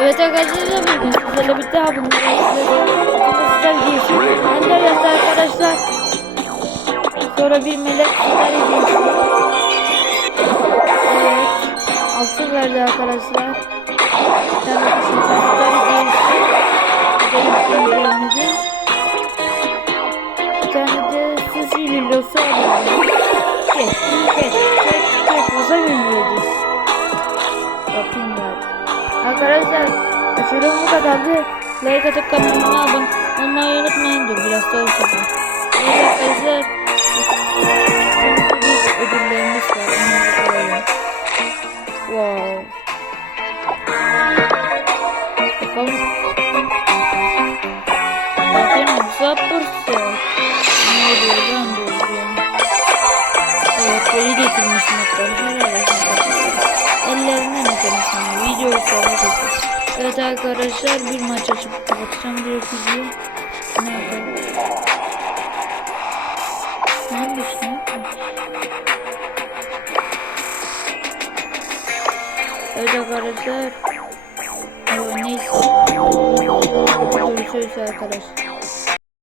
Evet arkadaşlar bugün sizlerle birlikte sizler giysin. Ender yazdı arkadaşlar. Sonra bir melek sizler giysin. Evet. Altın verdi arkadaşlar. Bir tane kuşun sizler giysin. Bir tane de lillosu alıyor. Geç, geç, Arkadaşlar aşırı bu kadardı. Like atıp kanalıma abone olmayı unutmayın. Dur biraz olsa bu. Evet arkadaşlar. Ödüllerimiz var. Onları alalım. Wow. Bakalım. Bakın zapırsı. Ne oluyor ben de. Evet böyle getirmiş notları. Helal olsun. Ellerinden öperim sana. Video sonra Evet arkadaşlar bir maç açıp kapatacağım direkt video. Ne yapalım? Ne yapıyorsun? Evet arkadaşlar. Evet, neyse. Görüşürüz arkadaşlar.